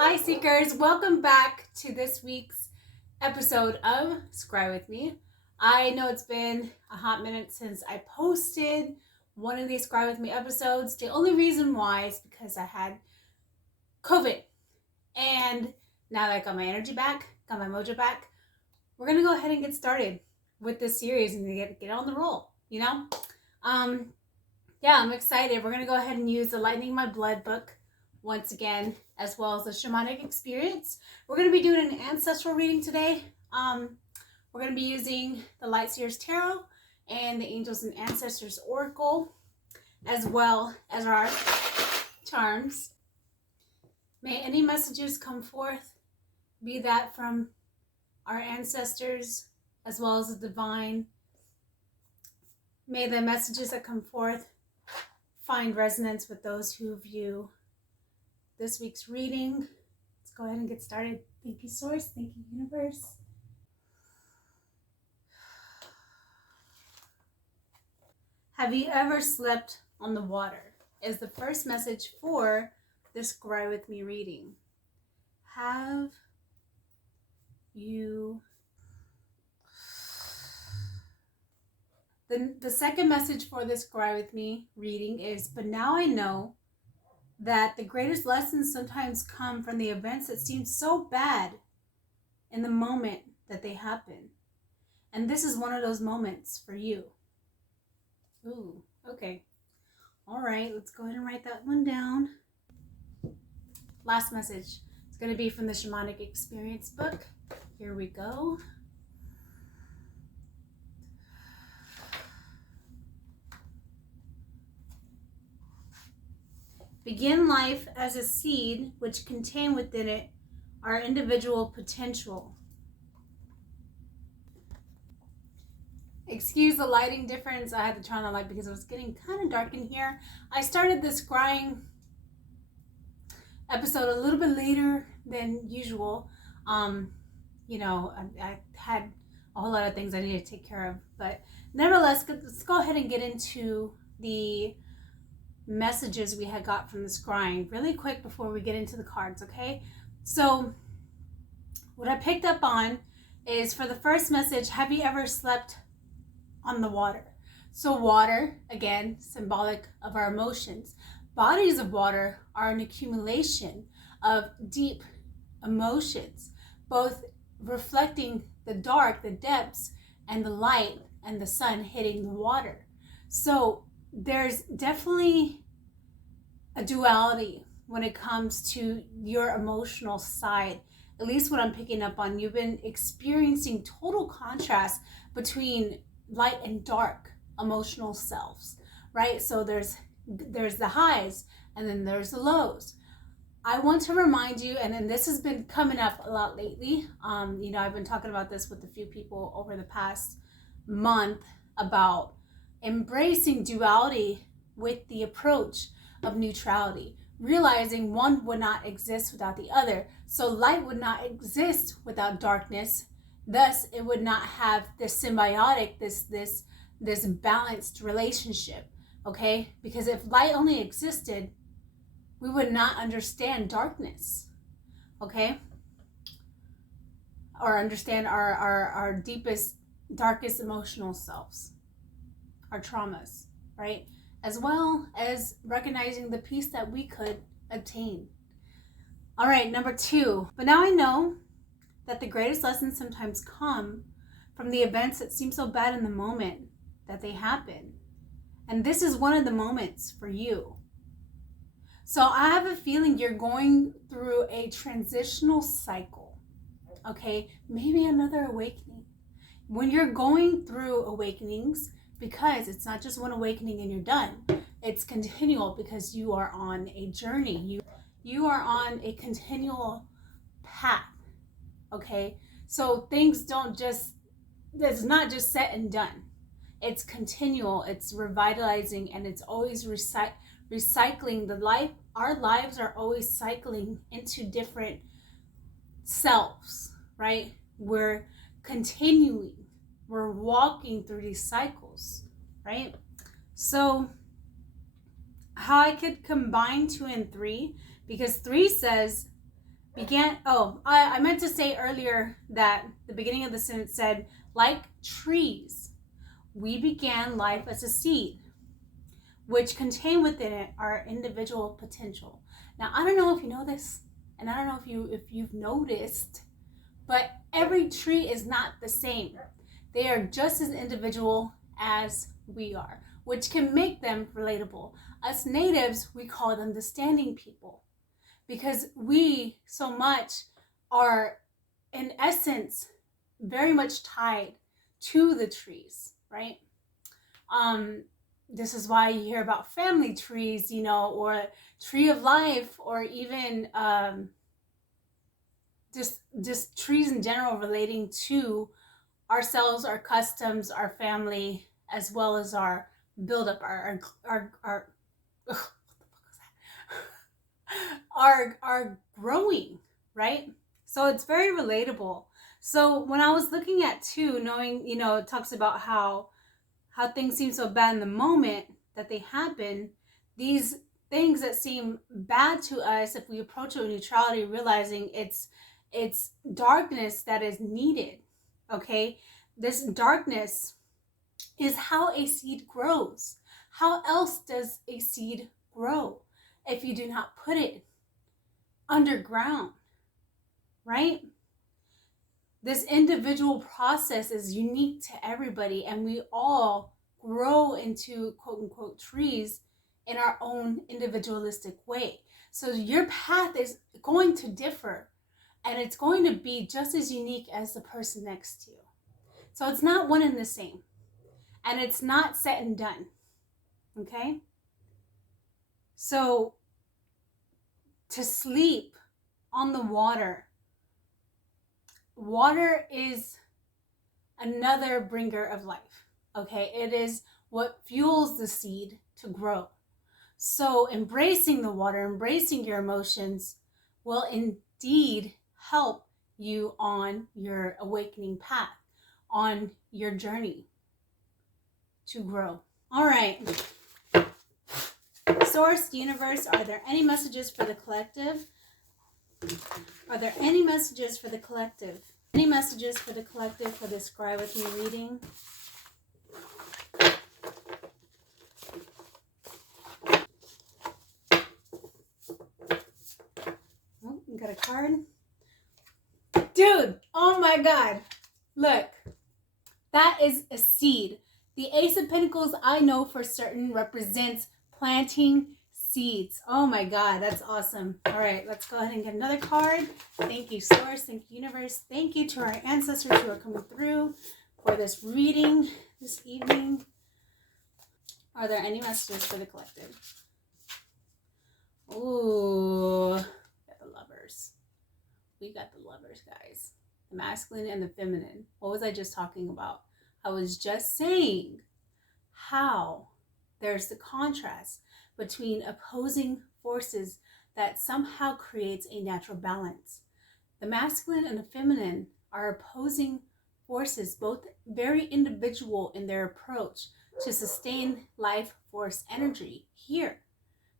Hi Seekers, welcome back to this week's episode of Scry with me. I know it's been a hot minute since I posted one of these Scry with me episodes. The only reason why is because I had COVID, and now that I got my energy back, got my mojo back, we're gonna go ahead and get started with this series and get on the roll, I'm excited. We're gonna go ahead and use the Lightening My Blood book once again, as well as the shamanic experience. We're going to be doing an ancestral reading today. We're going to be using the Lightseer's Tarot and the Angels and Ancestors Oracle, as well as our charms. May any messages come forth, be that from our ancestors, as well as the divine. May the messages that come forth find resonance with those who view this week's reading. Let's go ahead and get started. Thank you, Source. Thank you, Universe. Have you ever slept on the water? Is the first message for this Scry with me reading. Have you... The second message for this Scry with me reading is, but now I know that the greatest lessons sometimes come from the events that seem so bad in the moment that they happen. And this is one of those moments for you. Ooh, okay. All right, let's go ahead and write that one down. Last message. It's going to be from the Shamanic Experience book. Here we go. Begin life as a seed which contain within it our individual potential. Excuse the lighting difference. I had to turn on the light because it was getting kind of dark in here. I started this scrying episode a little bit later than usual. I had a whole lot of things I needed to take care of. But nevertheless, let's go ahead and get into the messages we had got from the scrying really quick before we get into the cards, okay? So what I picked up on is, for the first message, have you ever slept on the water? So water, again, symbolic of our emotions. Bodies of water are an accumulation of deep emotions, both reflecting the dark, the depths, and the light and the sun hitting the water. So there's definitely a duality when it comes to your emotional side. At least what I'm picking up on, you've been experiencing total contrast between light and dark emotional selves, right? So there's the highs and then there's the lows. I want to remind you, and then this has been coming up a lot lately. I've been talking about this with a few people over the past month about embracing duality with the approach of neutrality, realizing one would not exist without the other. So light would not exist without darkness. Thus, it would not have this symbiotic, this balanced relationship, okay? Because if light only existed, we would not understand darkness, okay? Or understand our deepest, darkest emotional selves, our traumas, right? As well as recognizing the peace that we could obtain. All right, number 2. But now I know that the greatest lessons sometimes come from the events that seem so bad in the moment that they happen. And this is one of the moments for you. So I have a feeling you're going through a transitional cycle, okay? Maybe another awakening. When you're going through awakenings, because it's not just one awakening and you're done, it's continual, because you are on a journey. You are on a continual path, okay? So things it's not just set and done. It's continual, it's revitalizing, and it's always recycling the life. Our lives are always cycling into different selves, right? We're walking through these cycles, right? So how I could combine 2 and 3, because 3 says, I meant to say earlier that the beginning of the sentence said, like trees, we began life as a seed, which contain within it our individual potential. Now, I don't know if you know this, and I don't know if you've noticed, but every tree is not the same. They are just as individual as we are, which can make them relatable. Us natives, we call them the standing people, because we so much are, in essence, very much tied to the trees, right? This is why you hear about family trees, or tree of life, or even just trees in general relating to ourselves, our customs, our family, as well as our buildup, our ugh, what the fuck was that? Our growing, right? So it's very relatable. So when I was looking at too, knowing, it talks about how things seem so bad in the moment that they happen, these things that seem bad to us, if we approach it with neutrality, realizing it's darkness that is needed, okay? This darkness is how a seed grows. How else does a seed grow if you do not put it underground, right? This individual process is unique to everybody, and we all grow into quote unquote trees in our own individualistic way. So your path is going to differ, and it's going to be just as unique as the person next to you. So it's not one and the same, and it's not set and done, okay? So to sleep on the water is another bringer of life, okay? It is what fuels the seed to grow. So embracing the water, embracing your emotions will indeed help you on your awakening path, on your journey to grow. All right. Source, universe, are there any messages for the collective? Are there any messages for the collective? Any messages for the collective for this Scry with Me reading? Oh, you got a card? Dude, oh my God. Look, that is a seed. The Ace of Pentacles, I know for certain, represents planting seeds. Oh my God, that's awesome. All right, let's go ahead and get another card. Thank you, Source. Thank you, Universe. Thank you to our ancestors who are coming through for this reading this evening. Are there any messages for the collective? Ooh, got the Lovers. We got the Lovers, guys. The masculine and the feminine. What was I just talking about? I was just saying how there's the contrast between opposing forces that somehow creates a natural balance. The masculine and the feminine are opposing forces, both very individual in their approach to sustain life force energy here.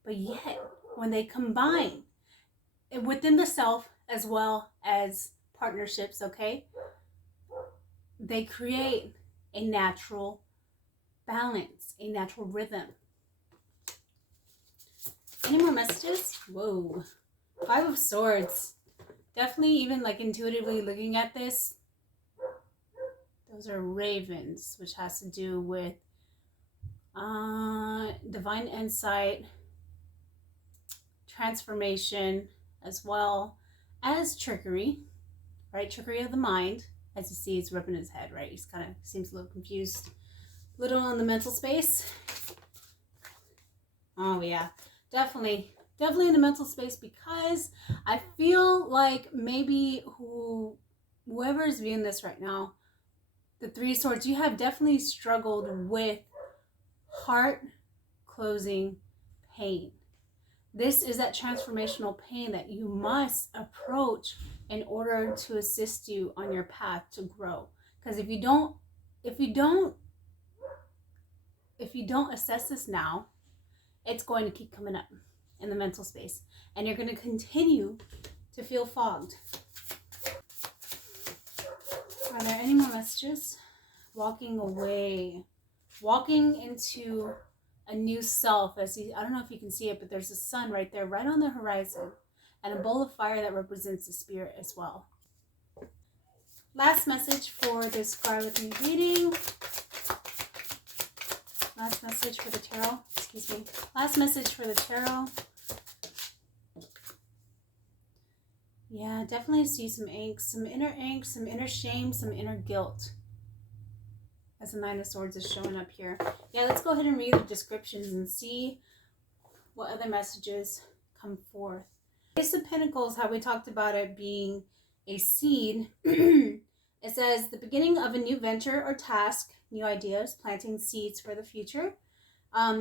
But yet, when they combine within the self as well as partnerships, okay, they create a natural balance, a natural rhythm. Any more messages? Whoa. 5 of Swords. Definitely, even like intuitively looking at this, those are ravens, which has to do with divine insight, transformation, as well as trickery, right? Trickery of the mind. As you see, he's ripping his head, right? He's kind of seems a little confused. Little on the mental space. Oh yeah, definitely in the mental space, because I feel like maybe whoever is viewing this right now, the 3 of Swords, you have definitely struggled with heart closing pain. This is that transformational pain that you must approach in order to assist you on your path to grow. Because if you don't assess this now, it's going to keep coming up in the mental space, and you're going to continue to feel fogged. Are there any more messages? Walking away. Walking into a new self. I don't know if you can see it, but there's a sun right there, right on the horizon. And a bowl of fire that represents the spirit as well. Last message for this Scry with me reading. Last message for the tarot. Excuse me. Last message for the tarot. Yeah, definitely see some angst, some inner shame, some inner guilt. As the Nine of Swords is showing up here. Yeah, let's go ahead and read the descriptions and see what other messages come forth. Ace of Pentacles, how we talked about it being a seed. It says, the beginning of a new venture or task, new ideas, planting seeds for the future.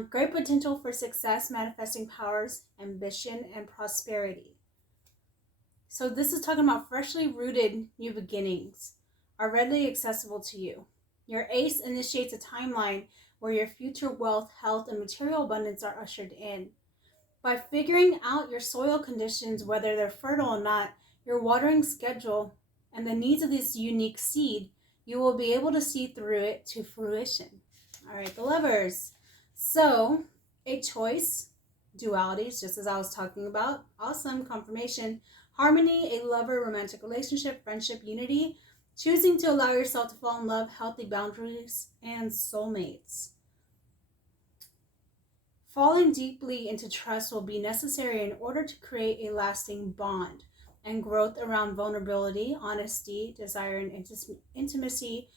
Great potential for success, manifesting powers, ambition, and prosperity. So this is talking about freshly rooted new beginnings are readily accessible to you. Your ace initiates a timeline where your future wealth, health, and material abundance are ushered in. By figuring out your soil conditions, whether they're fertile or not, your watering schedule, and the needs of this unique seed, you will be able to see through it to fruition. All right, the Lovers. So, a choice, dualities, just as I was talking about. Awesome, confirmation. Harmony, a lover, romantic relationship, friendship, unity. Choosing to allow yourself to fall in love, healthy boundaries, and soulmates. Falling deeply into trust will be necessary in order to create a lasting bond, and growth around vulnerability, honesty, desire, and intimacy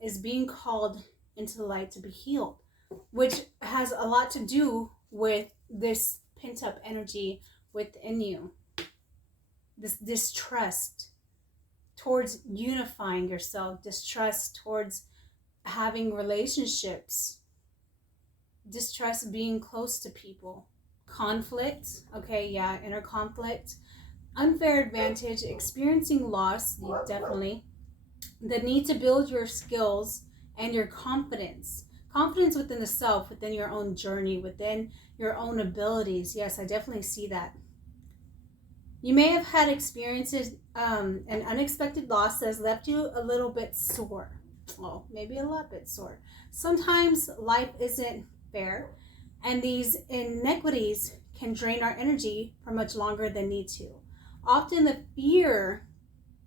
is being called into the light to be healed, which has a lot to do with this pent-up energy within you, this distrust towards unifying yourself, distrust towards having relationships, distrust being close to people, conflict, okay, yeah, inner conflict, unfair advantage, experiencing loss, definitely, the need to build your skills and your confidence within the self, within your own journey, within your own abilities. Yes, I definitely see that. You may have had experiences, an unexpected loss that has left you a little bit sore. Well, maybe a lot bit sore. Sometimes life isn't fair, and these inequities can drain our energy for much longer than need to. Often the fear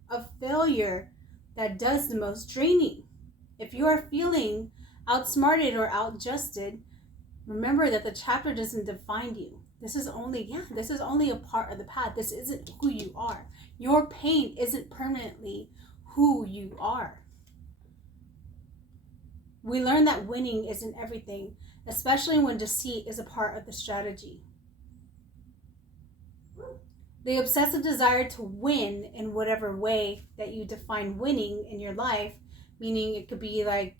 of failure that does the most draining. If you are feeling outsmarted or outjusted, remember that the chapter doesn't define you. This is only a part of the path. This isn't who you are. Your pain isn't permanently who you are. We learn that winning isn't everything, especially when deceit is a part of the strategy. The obsessive desire to win in whatever way that you define winning in your life, meaning it could be like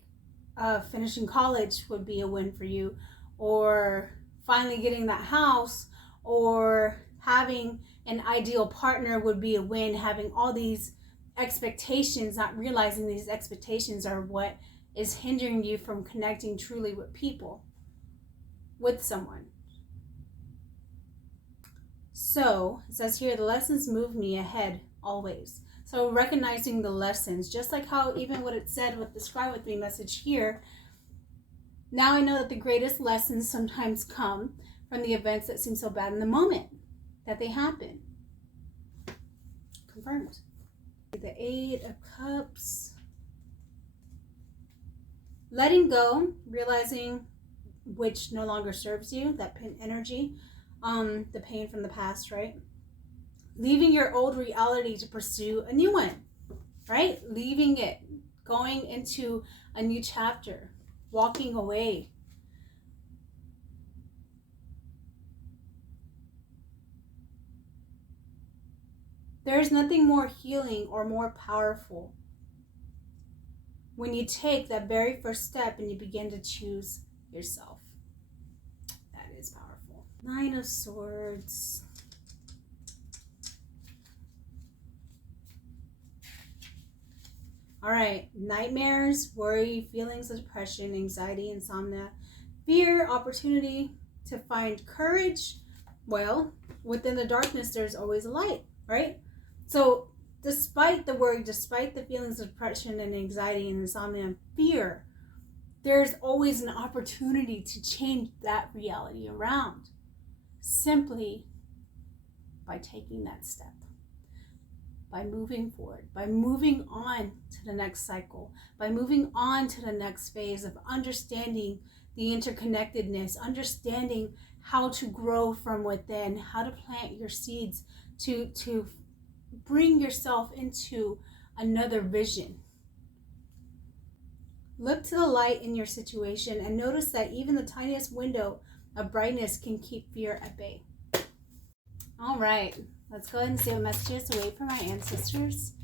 finishing college would be a win for you, or finally getting that house, or having an ideal partner would be a win. Having all these expectations, not realizing these expectations are what is hindering you from connecting truly with people, with someone. So it says here, the lessons move me ahead always. So recognizing the lessons, just like how even what it said with the Scry with me message here. Now I know that the greatest lessons sometimes come from the events that seem so bad in the moment that they happen. Confirmed. The Eight of Cups. Letting go, realizing which no longer serves you, that pin energy, the pain from the past, right? Leaving your old reality to pursue a new one, right? Leaving it, going into a new chapter, walking away. There is nothing more healing or more powerful when you take that very first step and you begin to choose yourself. That is powerful. Nine of Swords. All right, nightmares, worry, feelings of depression, anxiety, insomnia, fear, opportunity to find courage. Well, within the darkness, there's always a light, right? So despite the worry, despite the feelings of depression and anxiety and insomnia and fear, there's always an opportunity to change that reality around, simply by taking that step, by moving forward, by moving on to the next cycle, by moving on to the next phase of understanding the interconnectedness, understanding how to grow from within, how to plant your seeds to bring yourself into another vision. Look to the light in your situation and notice that even the tiniest window of brightness can keep fear at bay. All right, let's go ahead and see what messages to wait for my ancestors.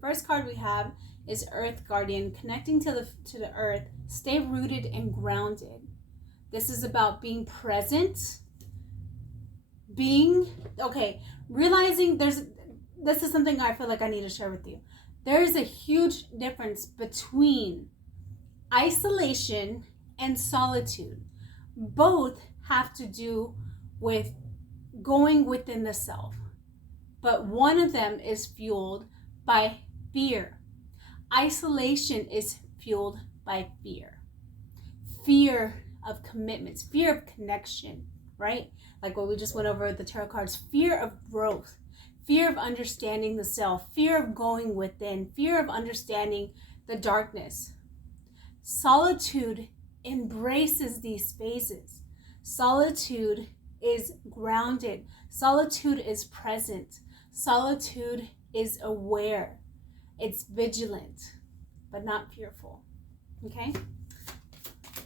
First card we have is Earth Guardian, connecting to the earth. Stay rooted and grounded. This is about being present, realizing this is something I feel like I need to share with you. There is a huge difference between isolation and solitude. Both have to do with going within the self, but one of them is fueled by fear. Isolation is fueled by fear. Fear of commitments, fear of connection, right? Like what we just went over with the tarot cards, fear of growth, fear of understanding the self, fear of going within, fear of understanding the darkness. Solitude embraces these spaces. Solitude is grounded. Solitude is present. Solitude is aware. It's vigilant, but not fearful. Okay?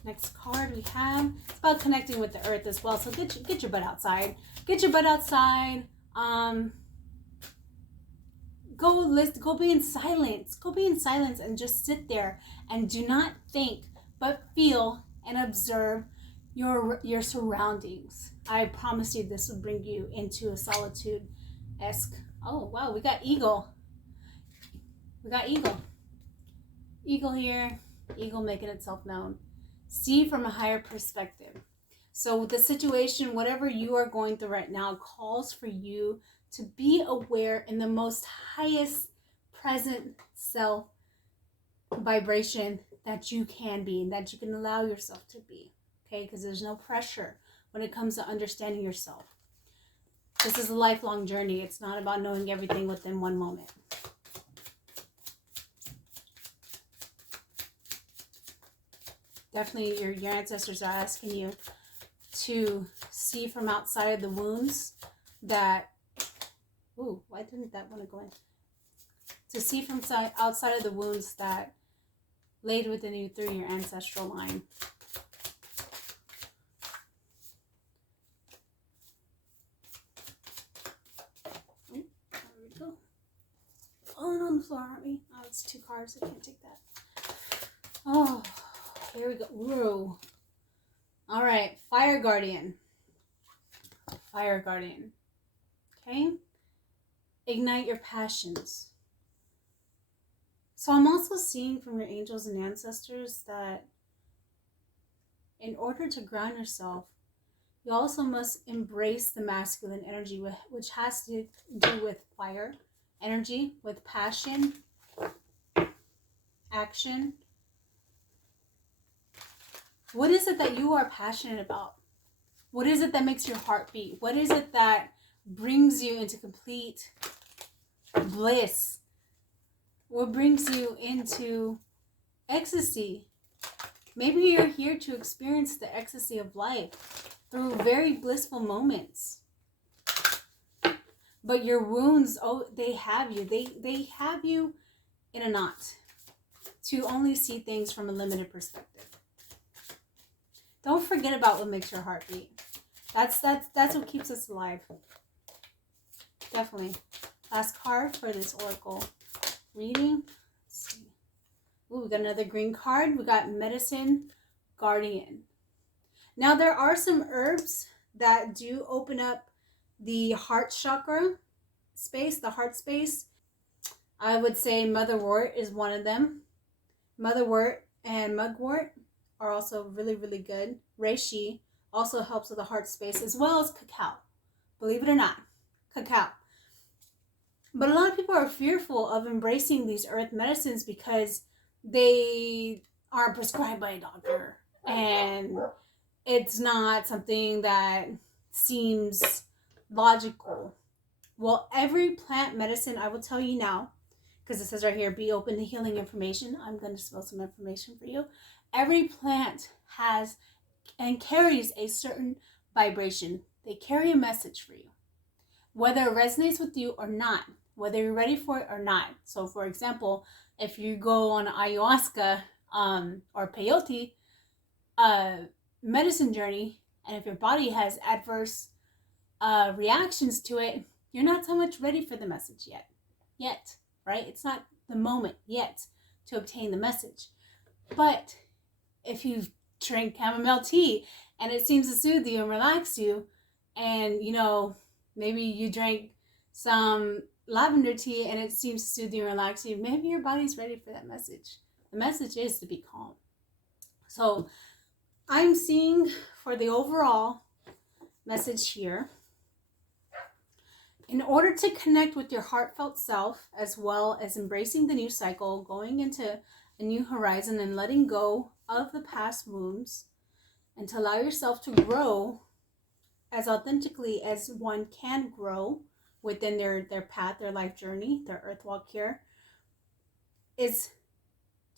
Next card we have, it's about connecting with the earth as well. So get your butt outside. Get your butt outside. Go be in silence. Go be in silence and just sit there and do not think, but feel and observe your surroundings. I promise you this will bring you into a solitude-esque. Oh, wow, we got eagle. We got eagle. Eagle here. Eagle making itself known. See from a higher perspective. So the situation, whatever you are going through right now, calls for you to be aware in the most highest present self vibration that you can be and that you can allow yourself to be. Okay, because there's no pressure when it comes to understanding yourself. This is a lifelong journey. It's not about knowing everything within one moment. Definitely your ancestors are asking you to see from outside of the wounds that, ooh, why didn't that want to go in? To see from outside of the wounds that laid within you through your ancestral line. Oh, there we go. Falling on the floor, aren't we? Oh, it's 2 cards. I can't take that. Oh. Here we go. Whoa. All right. Fire Guardian. Fire Guardian. Okay. Ignite your passions. So I'm also seeing from your angels and ancestors that in order to ground yourself, you also must embrace the masculine energy, which has to do with fire energy, with passion, action. What is it that you are passionate about? What is it that makes your heart beat? What is it that brings you into complete bliss? What brings you into ecstasy? Maybe you're here to experience the ecstasy of life through very blissful moments. But your wounds, oh, they have you. They have you in a knot to only see things from a limited perspective. Don't forget about what makes your heart beat. That's what keeps us alive. Definitely. Last card for this oracle reading. Let's see. Ooh, we got another green card. We got Medicine Guardian. Now there are some herbs that do open up the heart chakra space, the heart space. I would say motherwort is one of them. Motherwort and mugwort are also really, really good. Reishi also helps with the heart space, as well as cacao. Believe it or not, cacao. But a lot of people are fearful of embracing these earth medicines because they aren't prescribed by a doctor. And it's not something that seems logical. Well, every plant medicine, I will tell you now, because it says right here, be open to healing information. I'm going to spill some information for you. Every plant has and carries a certain vibration. They carry a message for you, whether it resonates with you or not, whether you're ready for it or not. So, for example, if you go on ayahuasca or peyote medicine journey, and if your body has adverse reactions to it, you're not so much ready for the message yet, right? It's not the moment yet to obtain the message. But if you drink chamomile tea and it seems to soothe you and relax you, and maybe you drank some lavender tea and it seems to soothe you and relax you, maybe your body's ready for that message. The message is to be calm. So I'm seeing for the overall message here, in order to connect with your heartfelt self, as well as embracing the new cycle, going into a new horizon and letting go of the past wounds, and to allow yourself to grow as authentically as one can grow within their path, their life journey, their earth walk here, is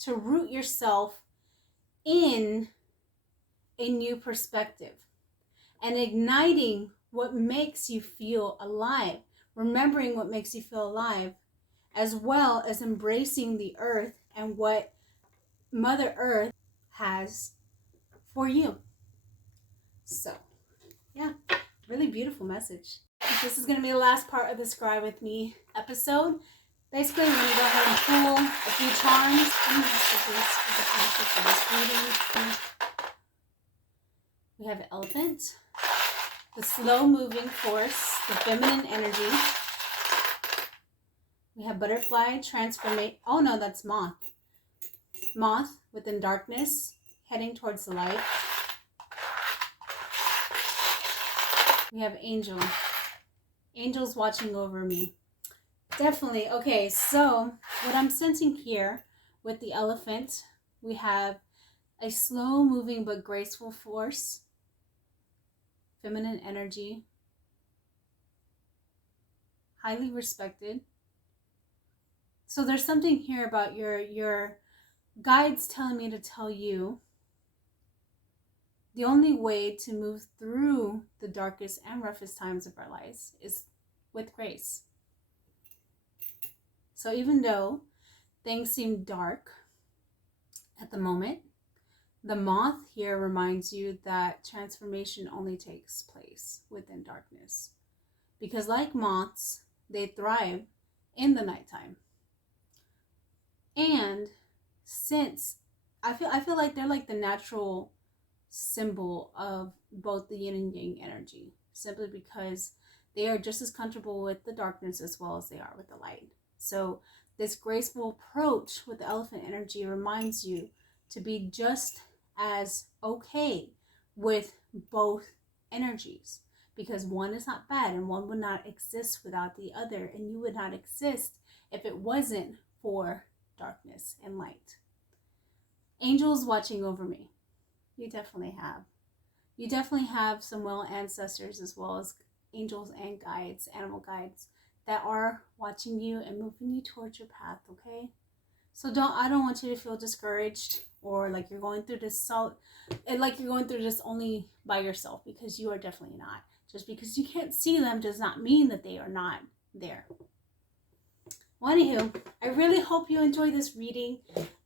to root yourself in a new perspective and igniting what makes you feel alive, remembering what makes you feel alive, as well as embracing the earth and what Mother Earth has for you. So, yeah, really beautiful message. This is going to be the last part of the Scry with Me episode. Basically, we're going to go ahead and pull a few charms. We have elephant, the slow-moving force, the feminine energy. We have butterfly, transformate. Oh no, that's moth. Moth within darkness, heading towards the light. We have angel. Angels watching over me. Definitely. Okay, so what I'm sensing here with the elephant, we have a slow-moving but graceful force, feminine energy, highly respected. So there's something here about your guides telling me to tell you the only way to move through the darkest and roughest times of our lives is with grace. So even though things seem dark at the moment, the moth here reminds you that transformation only takes place within darkness. Because like moths, they thrive in the nighttime. And since I feel like they're like the natural symbol of both the yin and yang energy, simply because they are just as comfortable with the darkness as well as they are with the light. So this graceful approach with the elephant energy reminds you to be just as okay with both energies, because one is not bad and one would not exist without the other, and you would not exist if it wasn't for darkness and light. Angels watching over me. You definitely have. You definitely have some well ancestors, as well as angels and guides, animal guides, that are watching you and moving you towards your path, okay? So I don't want you to feel discouraged or like you're going through this only by yourself, because you are definitely not. Just because you can't see them does not mean that they are not there. Well, anywho, I really hope you enjoy this reading,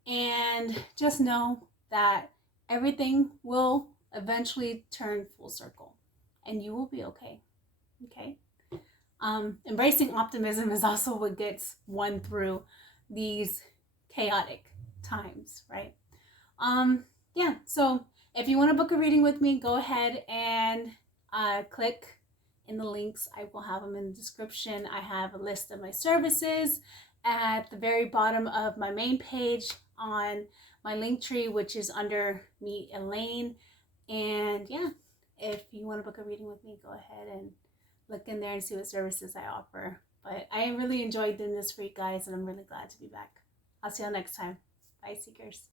and just know that everything will eventually turn full circle and you will be okay. Okay? Embracing optimism is also what gets one through these chaotic times, right? Yeah, so if you want to book a reading with me, go ahead and click in the links. I will have them in the description. I have a list of my services at the very bottom of my main page on my link tree, which is under Meet Elaine. And yeah, if you want to book a reading with me, go ahead and look in there and see what services I offer. But I really enjoyed doing this for you guys, and I'm really glad to be back. I'll see you all next time. Bye, Seekers.